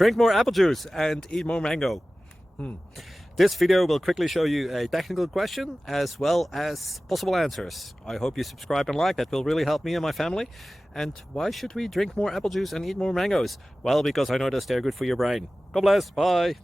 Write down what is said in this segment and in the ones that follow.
Drink more apple juice and eat more mango. This video will quickly show you a technical question as well as possible answers. I hope you subscribe and like, that will really help me and my family. And why should we drink more apple juice and eat more mangoes? Well, because I noticed they're good for your brain. God bless, bye!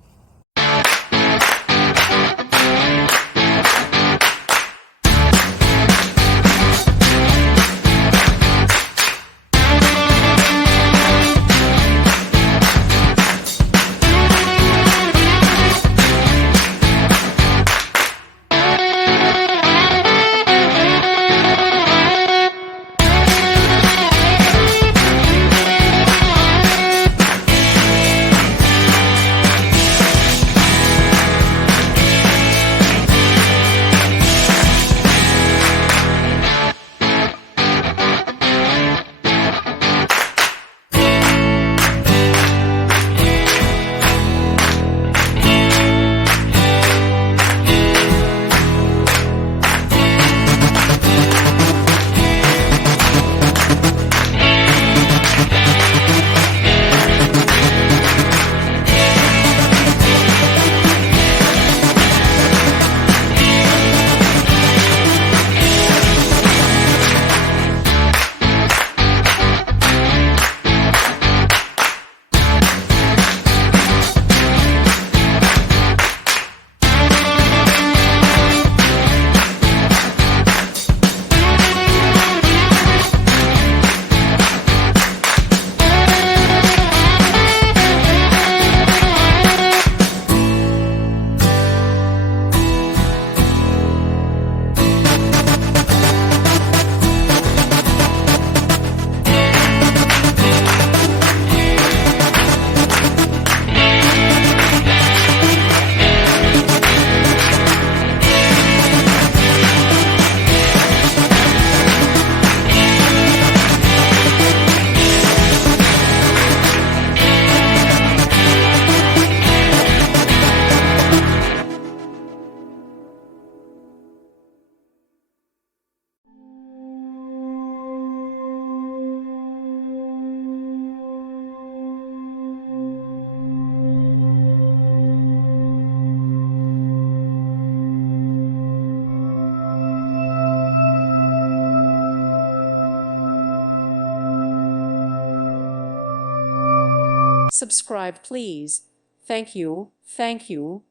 Subscribe, please. Thank you, thank you.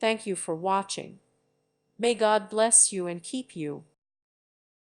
Thank you for watching. May God bless you and keep you.